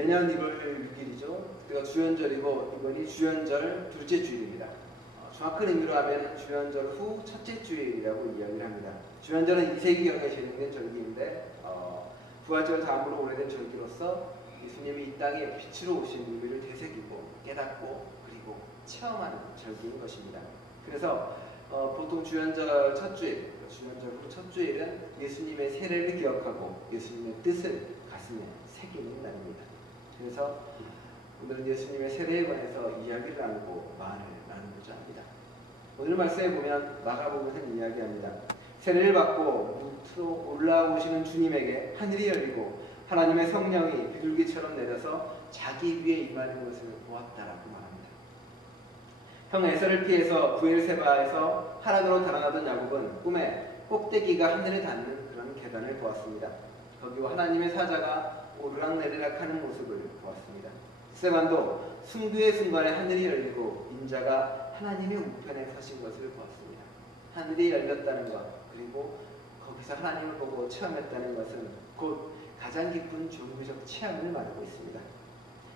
매년 1월 6일이죠. 그때가 주연절이고 이번이 주연절 둘째 주일입니다. 정확한 의미로 하면 주연절 후 첫째 주일이라고 이야기를 합니다. 주연절은 2세기경에 진행된 절기인데 부활절 다음으로 오래된 절기로서 예수님이 이 땅에 빛으로 오신 의미를 되새기고 깨닫고 그리고 체험하는 절기인 것입니다. 그래서 보통 주연절 첫 주일, 주연절 후 첫 주일은 예수님의 세례를 기억하고 예수님의 뜻을 가슴에 새기는 날입니다. 그래서 오늘은 예수님의 세례에 관해서 이야기를 나누고 말을 나누고자 합니다. 오늘 말씀에 보면 마가복음에서 이야기합니다. 세례를 받고 무트로 올라오시는 주님에게 하늘이 열리고 하나님의 성령이 비둘기처럼 내려서 자기 위에 임하는 것을 보았다라고 말합니다. 형 에서를 피해서 부엘세바에서 하란으로 달아나던 야곱은 꿈에 꼭대기가 하늘에 닿는 그런 계단을 보았습니다. 거기와 하나님의 사자가 오르락내리락 하는 모습을 보았습니다. 스데반도 순교의 순간에 하늘이 열리고 인자가 하나님의 우편에 서신 것을 보았습니다. 하늘이 열렸다는 것, 그리고 거기서 하나님을 보고 체험했다는 것은 곧 가장 깊은 종교적 체험을 말하고 있습니다.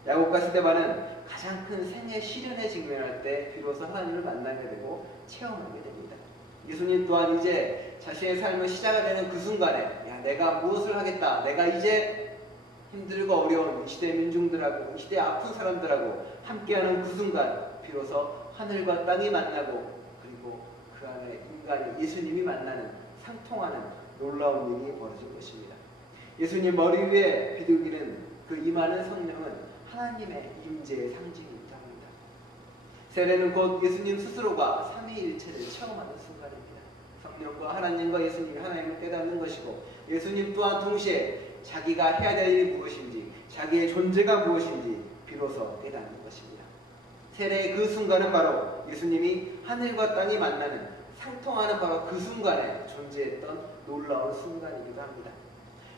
야곱과 스데반은 가장 큰 생애 시련에 직면할 때 비로소 하나님을 만나게 되고 체험하게 됩니다. 예수님 또한 이제 자신의 삶을 시작이 되는 그 순간에 내가 무엇을 하겠다, 내가 이제 힘들고 어려운 이 시대 민중들하고 이 시대 아픈 사람들하고 함께하는 그 순간 비로소 하늘과 땅이 만나고 그리고 그 안에 인간이 예수님이 만나는 상통하는 놀라운 일이 벌어진 것입니다. 예수님 머리 위에 비둘기는 그 임하는 성령은 하나님의 임재의 상징이기도 합니다. 세례는 곧 예수님 스스로가 삼위일체를 체험하는 순간입니다. 성령과 하나님과 예수님이 하나님을 깨닫는 것이고 예수님 또한 동시에 자기가 해야 될 일이 무엇인지 자기의 존재가 무엇인지 비로소 깨닫는 것입니다. 세례의 그 순간은 바로 예수님이 하늘과 땅이 만나는 상통하는 바로 그 순간에 존재했던 놀라운 순간이기도 합니다.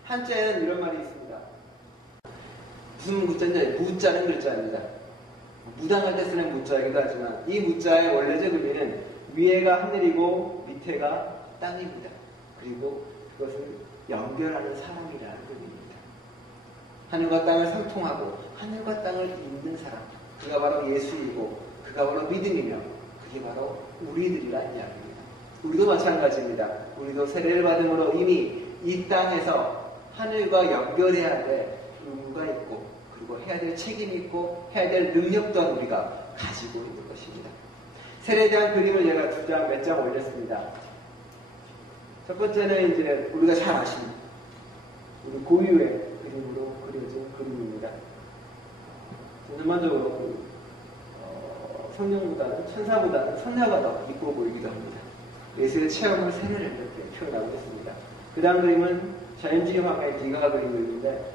한자에는 이런 말이 있습니다. 무슨 무자인지 무자는 글자입니다. 무당할 때 쓰는 무자이기도 하지만 이 무자의 원래적 의미는 위에가 하늘이고 밑에가 땅입니다. 그리고 그것을 연결하는 사람이라는 의미입니다. 하늘과 땅을 상통하고 하늘과 땅을 잇는 사람, 그가 바로 예수이고 그가 바로 믿음이며 그게 바로 우리들이라는 이야기입니다. 우리도 마찬가지입니다. 우리도 세례를 받음으로 이미 이 땅에서 하늘과 연결해야 될 의무가 있고 그리고 해야 될 책임이 있고 해야 될 능력 또한 우리가 가지고 있는 것입니다. 세례에 대한 그림을 제가 몇 장 올렸습니다. 첫 번째는 이제 우리가 잘 아시는 우리 고유의 그림으로 그려진 그림입니다. 전반적으로 성령보다는 천사보다는 선녀가 더 이뻐 보이기도 합니다. 예수의 체험을 세례를 이렇게 표현하고 있습니다. 그 다음 그림은 자연주의 화가의 디가가 그린 그림인데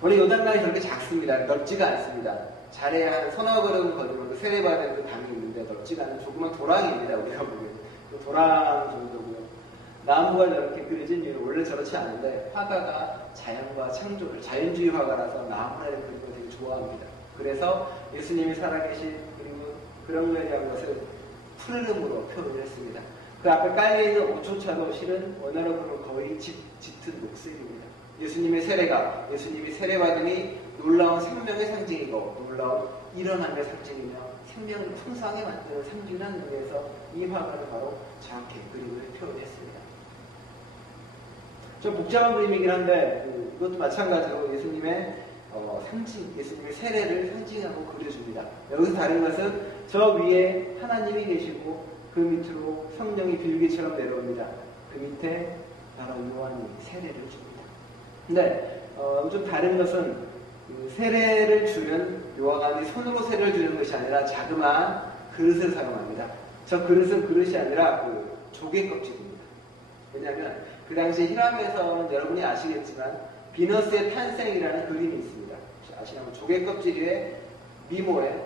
원래 요단강이 저렇게 작습니다. 넓지가 않습니다. 잘해야 한 서너 걸음 걸으면 세례받은 그 담이 있는데 넓지가 않은 조그만 도랑입니다. 우리가 보기에는 그 도랑 정도고요. 나무가 저렇게 그려진 이유는 원래 저렇지 않은데 화가가 자연과 창조를 자연주의 화가라서 나무를 그리는 걸 되게 좋아합니다. 그래서 예수님이 살아계신 그리고 그런 거에 대한 것을 푸르름으로 표현을 했습니다. 그 앞에 깔려있는 5초차도 실은 원어로 보면 거의 짙은 녹색입니다. 예수님의 세례가 예수님이 세례받음이 놀라운 생명의 상징이고 놀라운 일어남의 상징이며 생명을 풍성하게 만드는 상징이라는 의미에서 이 화가는 바로 정확히 그림을 표현했습니다. 좀 복잡한 그림이긴 한데 이것도 마찬가지로 예수님의 상징, 예수님의 세례를 상징하고 그려줍니다. 여기서 다른 것은 저 위에 하나님이 계시고 그 밑으로 성령이 비둘기처럼 내려옵니다. 그 밑에 바로 요한이 세례를 줍니다. 근데 좀 다른 것은 그 세례를 주는 요한이 손으로 세례를 주는 것이 아니라 자그마한 그릇을 사용합니다. 저 그릇은 그릇이 아니라 그 조개 껍질입니다. 왜냐하면 그 당시 히람에서는 여러분이 아시겠지만 비너스의 탄생이라는 그림이 있습니다. 아시나요? 조개 껍질 위에 미모에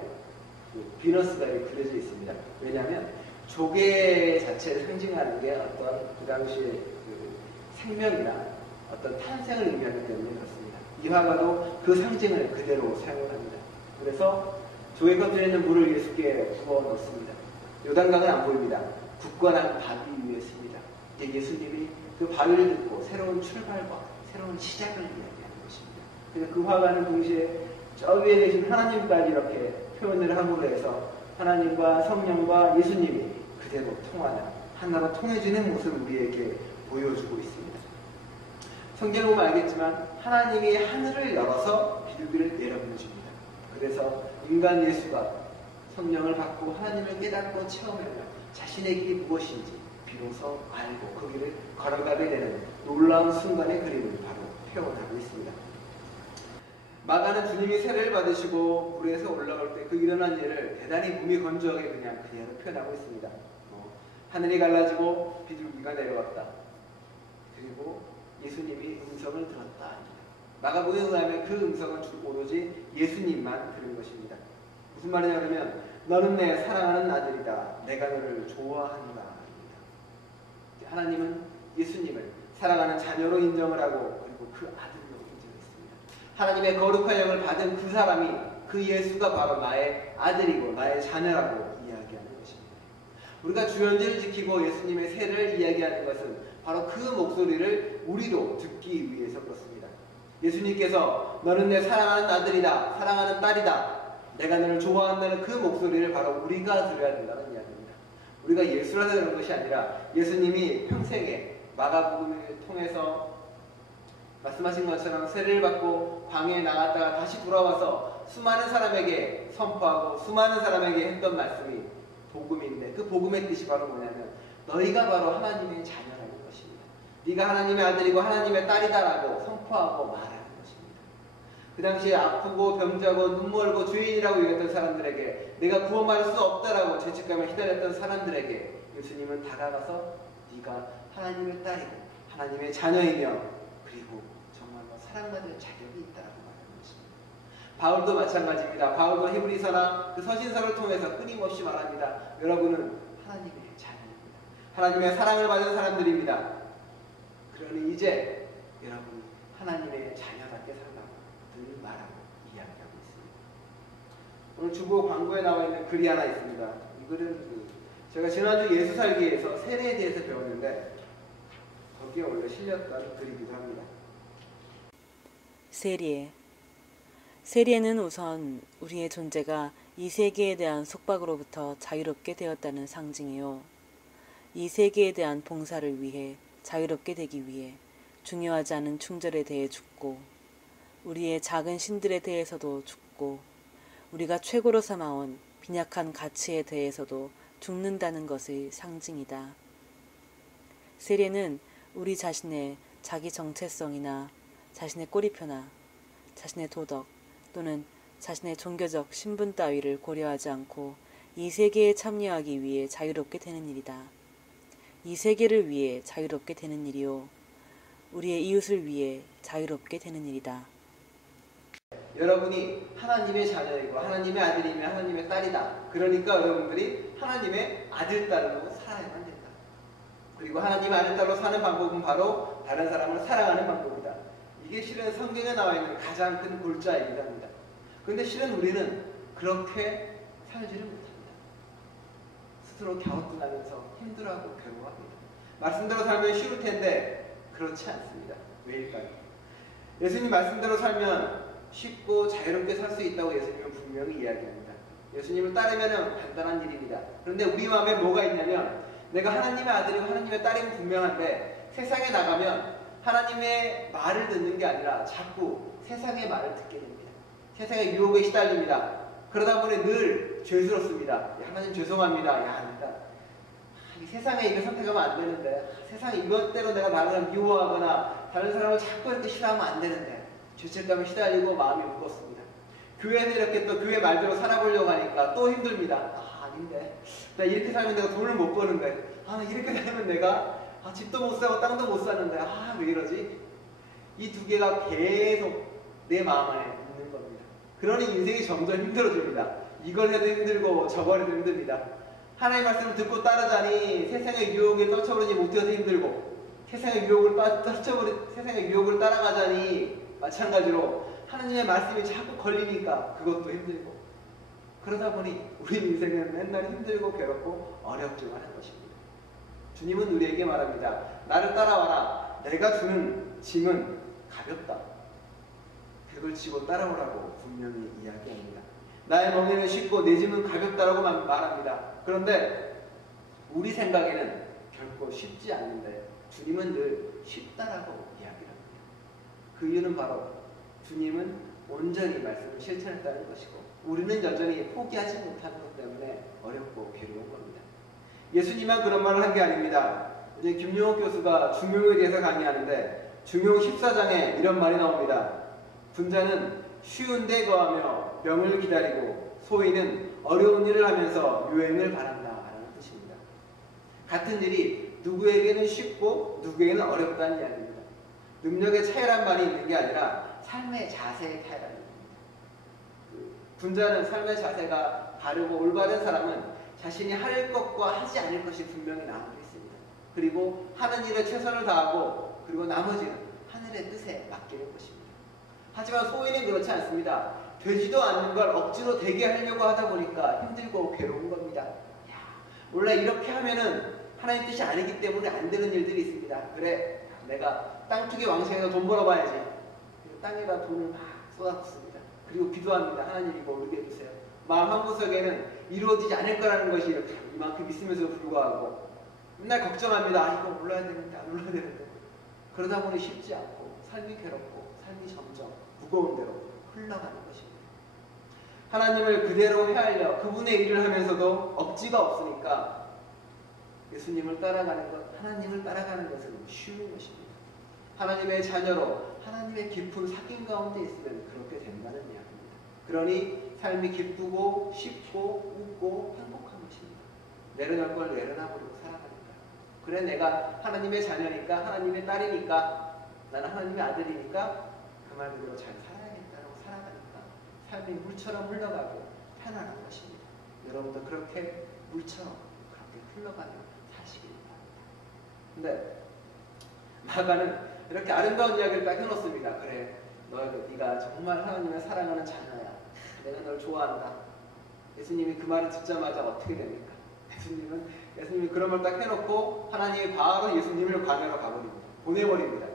비너스가 그려져 있습니다. 왜냐하면 조개 자체를 상징하는 게 어떤 그 당시의 그 생명이나 어떤 탄생을 의미하기 때문에 그렇습니다. 이 화가도 그 상징을 그대로 사용을 합니다. 그래서 조개 껍질에 있는 물을 예수께 부어 넣습니다. 요단강은 안 보입니다. 굳건한 바위 위에 씁니다. 이제 예수님이 그 바위를 듣고 새로운 출발과 새로운 시작을 이야기하는 것입니다. 그 화가는 동시에 저 위에 계신 하나님까지 이렇게 표현을 함으로 해서 하나님과 성령과 예수님이 그대로 통하는, 하나로 통해지는 모습을 우리에게 보여주고 있습니다. 성경을 보면 알겠지만 하나님이 하늘을 열어서 비둘기를 내려보내줍니다. 그래서 인간 예수가 성령을 받고 하나님을 깨닫고 체험하며 자신의 길이 무엇인지 비로소 알고 그 길을 걸어가게 되는 놀라운 순간의 그림을 바로 표현하고 있습니다. 마가는 주님이 세례를 받으시고 물에서 올라올 때 그 일어난 일을 대단히 몸이 건조하게 그냥 그대로 표현하고 있습니다. 하늘이 갈라지고 비둘기가 내려왔다. 그리고 예수님이 음성을 들었다. 마가복음에 의하면 그 음성은 오로지 예수님만 들은 것입니다. 무슨 말이냐 그러면 너는 내 사랑하는 아들이다. 내가 너를 좋아한다. 하나님은 예수님을 사랑하는 자녀로 인정을 하고 그리고 그 아들로 인정했습니다. 하나님의 거룩한 영을 받은 그 사람이, 그 예수가 바로 나의 아들이고 나의 자녀라고 이야기하는 것입니다. 우리가 주연제를 지키고 예수님의 세례를 이야기하는 것은 바로 그 목소리를 우리도 듣기 위해서 그렇습니다. 예수님께서 너는 내 사랑하는 아들이다, 사랑하는 딸이다, 내가 너를 좋아한다는 그 목소리를 바로 우리가 들어야 된다는 이야기입니다. 우리가 예수라서 그런 것이 아니라 예수님이 평생에 마가복음을 통해서 말씀하신 것처럼 세례를 받고 광야에 나갔다가 다시 돌아와서 수많은 사람에게 선포하고 수많은 사람에게 했던 말씀이 복음인데, 그 복음의 뜻이 바로 뭐냐면 너희가 바로 하나님의 자녀라는 것입니다. 네가 하나님의 아들이고 하나님의 딸이다라고 선포하고 말하는 것입니다. 그 당시에 아프고 병자고 눈멀고 죄인이라고 얘기했던 사람들에게, 내가 구원받을 수 없다라고 죄책감에 휘달렸던 사람들에게 예수님은 다가가서 네가 하나님의 딸이고 하나님의 자녀이며 그리고 정말로 사랑받을 자격이 있다라고 말하는 것입니다. 바울도 마찬가지입니다. 바울도 히브리서나 그 서신서를 통해서 끊임없이 말합니다. 여러분은 하나님의 자녀입니다. 하나님의 사랑을 받은 사람들입니다. 그러니 이제 여러분이 하나님의 자녀답게 살라고 늘 말하고 이야기하고 있습니다. 오늘 주보 광고에 나와 있는 글이 하나 있습니다. 이 글은 제가 지난주 예수 살기에서 세례에 대해서 배웠는데 거기에 원래 실렸던 글이기도 합니다. 세례는 우선 우리의 존재가 이 세계에 대한 속박으로부터 자유롭게 되었다는 상징이요. 이 세계에 대한 봉사를 위해 자유롭게 되기 위해 중요하지 않은 충절에 대해 죽고, 우리의 작은 신들에 대해서도 죽고, 우리가 최고로 삼아온 빈약한 가치에 대해서도 죽는다는 것의 상징이다. 세례는 우리 자신의 자기 정체성이나 자신의 꼬리표나 자신의 도덕 또는 자신의 종교적 신분 따위를 고려하지 않고 이 세계에 참여하기 위해 자유롭게 되는 일이다. 이 세계를 위해 자유롭게 되는 일이요, 우리의 이웃을 위해 자유롭게 되는 일이다. 여러분이 하나님의 자녀이고 하나님의 아들이며 하나님의 딸이다. 그러니까 여러분들이 하나님의 아들, 딸로 살아야만 된다. 그리고 하나님의 아들, 딸로 사는 방법은 바로 다른 사람을 사랑하는 방법이다. 이게 실은 성경에 나와 있는 가장 큰 골자이기도 합니다. 그런데 실은 우리는 그렇게 살지를 못합니다. 스스로 갸우뚱하면서 힘들어하고 괴로워합니다. 말씀대로 살면 쉬울 텐데 그렇지 않습니다. 왜일까요? 예수님 말씀대로 살면 쉽고 자유롭게 살 수 있다고 예수님은 분명히 이야기합니다. 예수님을 따르면 간단한 일입니다. 그런데 우리 마음에 뭐가 있냐면 내가 하나님의 아들이고 하나님의 딸임은 분명한데 세상에 나가면 하나님의 말을 듣는 게 아니라 자꾸 세상의 말을 듣게 됩니다. 세상의 유혹에 시달립니다. 그러다 보니 늘 죄스럽습니다. 야, 하나님 죄송합니다. 야, 이 세상에 이거 선택하면 안 되는데, 세상에 이것대로 내가 다른 사람 미워하거나 다른 사람을 자꾸 이렇게 싫어하면 안 되는데, 죄책감에 시달리고 마음이 무겁습니다. 교회는 이렇게 또 교회 말대로 살아보려고 하니까 또 힘듭니다. 아닌데 나 이렇게 살면 내가 돈을 못 버는데, 이렇게 살면 내가 집도 못 사고 땅도 못 사는데 왜 이러지? 이 두 개가 계속 내 마음 안에 있는 겁니다. 그러니 인생이 점점 힘들어집니다. 이걸 해도 힘들고 저걸 해도 힘듭니다. 하나님의 말씀을 듣고 따르자니 세상의 유혹에 떨쳐버리지 못해서 힘들고, 세상의 유혹을 따라가자니 마찬가지로 하나님의 말씀이 자꾸 걸리니까 그것도 힘들고, 그러다 보니 우리 인생은 맨날 힘들고 괴롭고 어렵기만 한 것입니다. 주님은 우리에게 말합니다. 나를 따라와라. 내가 주는 짐은 가볍다. 벽을 치고 따라오라고 분명히 이야기합니다. 나의 멍에는 쉽고 내 짐은 가볍다라고 말합니다. 그런데 우리 생각에는 결코 쉽지 않는데 주님은 늘 쉽다라고 이야기합니다. 그 이유는 바로 주님은 온전히 말씀을 실천했다는 것이고 우리는 여전히 포기하지 못하는 것 때문에 어렵고 괴로운 겁니다. 예수님만 그런 말을 한 게 아닙니다. 이제 김용옥 교수가 중용에 대해서 강의하는데 중용 14장에 이런 말이 나옵니다. 분자는 쉬운데 거하며 명을 기다리고 소인은 어려운 일을 하면서 유행을 바란다 라는 뜻입니다. 같은 일이 누구에게는 쉽고 누구에게는 어렵다는 이야기입니다. 능력의 차이란 말이 있는 게 아니라 삶의 자세의 차이라는 겁니다. 분자는 삶의 자세가 바르고 올바른 사람은 자신이 할 것과 하지 않을 것이 분명히 나누어 있습니다. 그리고 하는 일에 최선을 다하고 그리고 나머지는 하늘의 뜻에 맡기는 것입니다. 하지만 소인은 그렇지 않습니다. 되지도 않는 걸 억지로 되게 하려고 하다 보니까 힘들고 괴로운 겁니다. 원래 이렇게 하면은 하나님 뜻이 아니기 때문에 안 되는 일들이 있습니다. 그래, 내가 땅 투기 왕창에서 돈 벌어봐야지. 땅에다 돈을 막 쏟아붓습니다. 그리고 기도합니다. 하나님 이거 오르게 해주세요. 마음 한구석에는 이루어지지 않을 거라는 것이 이렇게 이만큼 있음에도 불구하고 맨날 걱정합니다. 이거 올라야 되는데 안 올라야 되는데. 그러다 보니 쉽지 않고 삶이 괴롭고 삶이 점점 무거운 대로 흘러가는 것입니다. 하나님을 그대로 헤아려 그분의 일을 하면서도 억지가 없으니까 예수님을 따라가는 것, 하나님을 따라가는 것은 쉬운 것입니다. 하나님의 자녀로 하나님의 깊은 사귐 가운데 있으면 그렇게 된다는 이야기입니다. 그러니 삶이 기쁘고 쉽고 웃고 행복한 것입니다. 내려놓을 걸 내려놔버리고 살아가니까. 그래, 내가 하나님의 자녀니까 하나님의 딸이니까 나는 하나님의 아들이니까 그 말 그대로 잘 살아야겠다고 살아가니까 삶이 물처럼 흘러가고 편안한 것입니다. 여러분도 그렇게 물처럼 그렇게 흘러가는 사실이 바랍니다. 근데 마가는 이렇게 아름다운 이야기를 딱 해놓습니다. 그래, 네가 정말 하나님을 사랑하는 자녀야. 내가 널 좋아한다. 예수님이 그 말을 듣자마자 어떻게 됩니까? 예수님이 그런 걸 딱 해놓고 하나님이 바로 예수님을 광야로 가버립니다. 보내버립니다.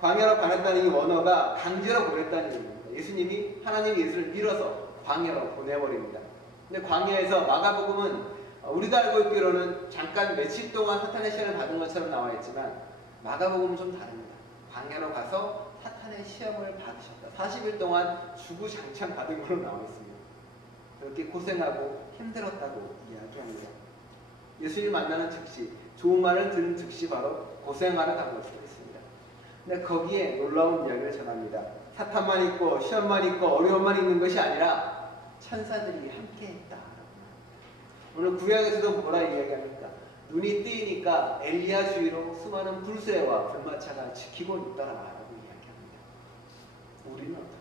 광야로 보냈다는 이 원어가 강제로 보냈다는 얘기입니다. 예수님이 하나님 예수를 밀어서 광야로 보내버립니다. 근데 광야에서 마가복음은 우리가 알고 있기로는 잠깐 며칠 동안 사탄의 시험을 받은 것처럼 나와 있지만 마가복음은 좀 다릅니다. 광야로 가서 사탄의 시험을 받으셨다. 40일 동안 주구장창 받은 걸로 나와 있습니다. 그렇게 고생하고 힘들었다고 이야기합니다. 예수님 만나는 즉시, 좋은 말을 들은 즉시 바로 고생하러 간 것으로 있습니다. 근데 거기에 놀라운 이야기를 전합니다. 사탄만 있고 시험만 있고 어려움만 있는 것이 아니라 천사들이 함께했다. 오늘 구약에서도 뭐라 이야기합니까? 눈이 뜨이니까 엘리야 주위로 수많은 불새와 불마차가 지키고 있더라라고 이야기합니다. 우리는 어떨까?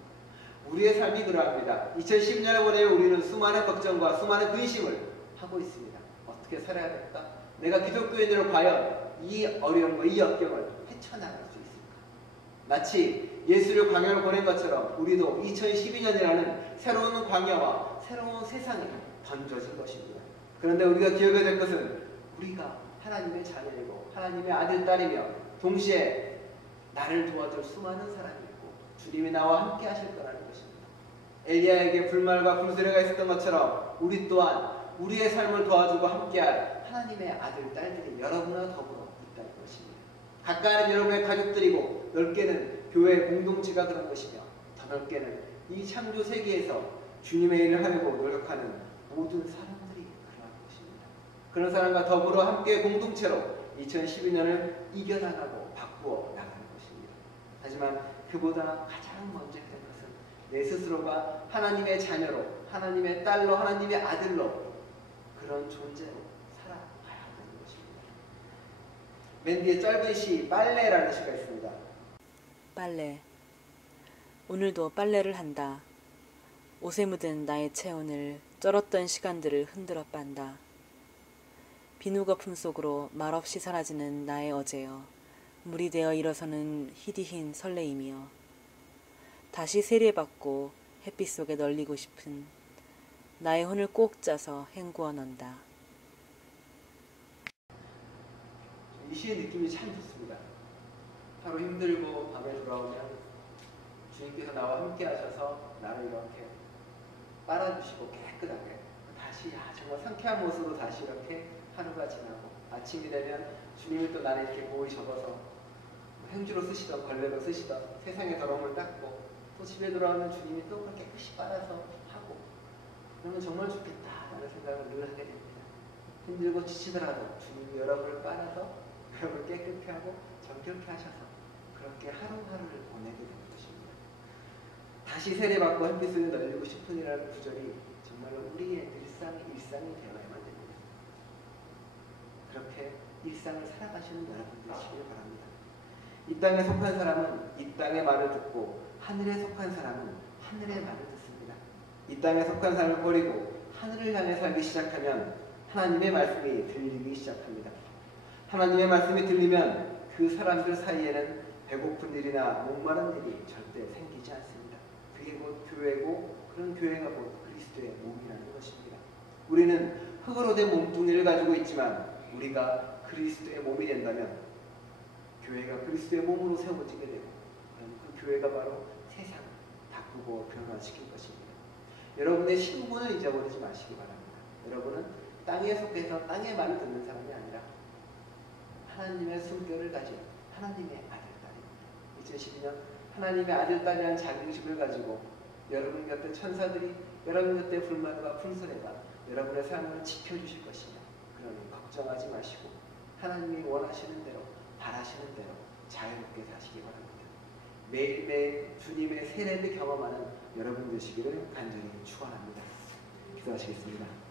우리의 삶이 그러합니다. 2010년에 보내면 우리는 수많은 걱정과 수많은 근심을 하고 있습니다. 어떻게 살아야 될까? 내가 기독교인으로 과연 이 어려움과 이 역경을 헤쳐나갈 수 있을까? 마치 예수를 광야로 보낸 것처럼 우리도 2012년이라는 새로운 광야와 새로운 세상에 던져진 것입니다. 그런데 우리가 기억해야 될 것은 우리가 하나님의 자녀이고 하나님의 아들, 딸이며 동시에 나를 도와줄 수많은 사람이 있고 주님이 나와 함께 하실 거라는 것입니다. 엘리야에게 불말과 불수레가 있었던 것처럼 우리 또한 우리의 삶을 도와주고 함께할 하나님의 아들, 딸들이 여러분과 더불어 있다는 것입니다. 가까이는 여러분의 가족들이고 넓게는 교회 공동체가 그런 것이며 더 넓게는 이 창조 세계에서 주님의 일을 하려고 노력하는 모든 사람들이 그러한 것입니다. 그런 사람과 더불어 함께 공동체로 2012년을 이겨나가고 바꾸어 나가는 것입니다. 하지만 그보다 가장 먼저 해야 될 것은 내 스스로가 하나님의 자녀로, 하나님의 딸로, 하나님의 아들로 그런 존재로 살아가야 하는 것입니다. 맨 뒤에 짧은 시 빨래라는 시가 있습니다. 빨래. 오늘도 빨래를 한다. 옷에 묻은 나의 체온을 쩔었던 시간들을 흔들어 빤다. 비누 거품 속으로 말없이 사라지는 나의 어제여. 물이 되어 일어서는 희디흰 설레임이여. 다시 세례받고 햇빛 속에 널리고 싶은 나의 혼을 꼭 짜서 헹구어 넣는다. 이 시의 느낌이 참 좋습니다. 하루 힘들고 밤에 돌아오면 주님께서 나와 함께 하셔서 나를 이렇게 빨아주시고 깨끗하게 다시 정말 상쾌한 모습으로 다시 이렇게 하루가 지나고 아침이 되면 주님이 또 나를 이렇게 보이 접어서 행주로 쓰시던 걸레로 쓰시던 세상의 더러움을 닦고 또 집에 돌아오면 주님이 또 그걸 깨끗이 빨아서 하고 그러면 정말 좋겠다라는 생각을 늘 하게 됩니다. 힘들고 지치더라도 주님이 여러분을 빨아서 여러분을 깨끗게 하고 정결케 하셔서 그렇게 하루하루를 보내게 되는 것입니다. 다시 세례받고 햇빛을 널리고 싶은이라는 구절이 정말로 우리의 일상이 되어야만 됩니다. 그렇게 일상을 살아가시는 여러분 되시길 바랍니다. 이 땅에 속한 사람은 이 땅의 말을 듣고 하늘에 속한 사람은 하늘의 말을 듣습니다. 이 땅에 속한 삶을 버리고 하늘을 향해 살기 시작하면 하나님의 말씀이 들리기 시작합니다. 하나님의 말씀이 들리면 그 사람들 사이에는 배고픈 일이나 목마른 일이 절대 생기지 않습니다. 그게 곧 교회고 그런 교회가 곧 그리스도의 몸이라는 것입니다. 우리는 흙으로 된 몸뚱이를 가지고 있지만 우리가 그리스도의 몸이 된다면 교회가 그리스도의 몸으로 세워지게 되고 그 교회가 바로 세상을 바꾸고 변화시킬 것입니다. 여러분의 신분을 잊어버리지 마시기 바랍니다. 여러분은 땅에 속해서 땅의 말을 듣는 사람이 아니라 하나님의 숨결을 가진 하나님의 아들, 딸입니다. 2012년 하나님의 아들, 딸이라는 자긍심을 가지고 여러분 곁에 천사들이 여러분 곁에 불만과 풍선해가 여러분의 삶을 지켜주실 것입니다. 그러니 걱정하지 마시고 하나님이 원하시는 대로 바라시는 대로 자유롭게 사시기 바랍니다. 매일매일 주님의 세례를 경험하는 여러분 되시기를 간절히 축원합니다. 기도하시겠습니다.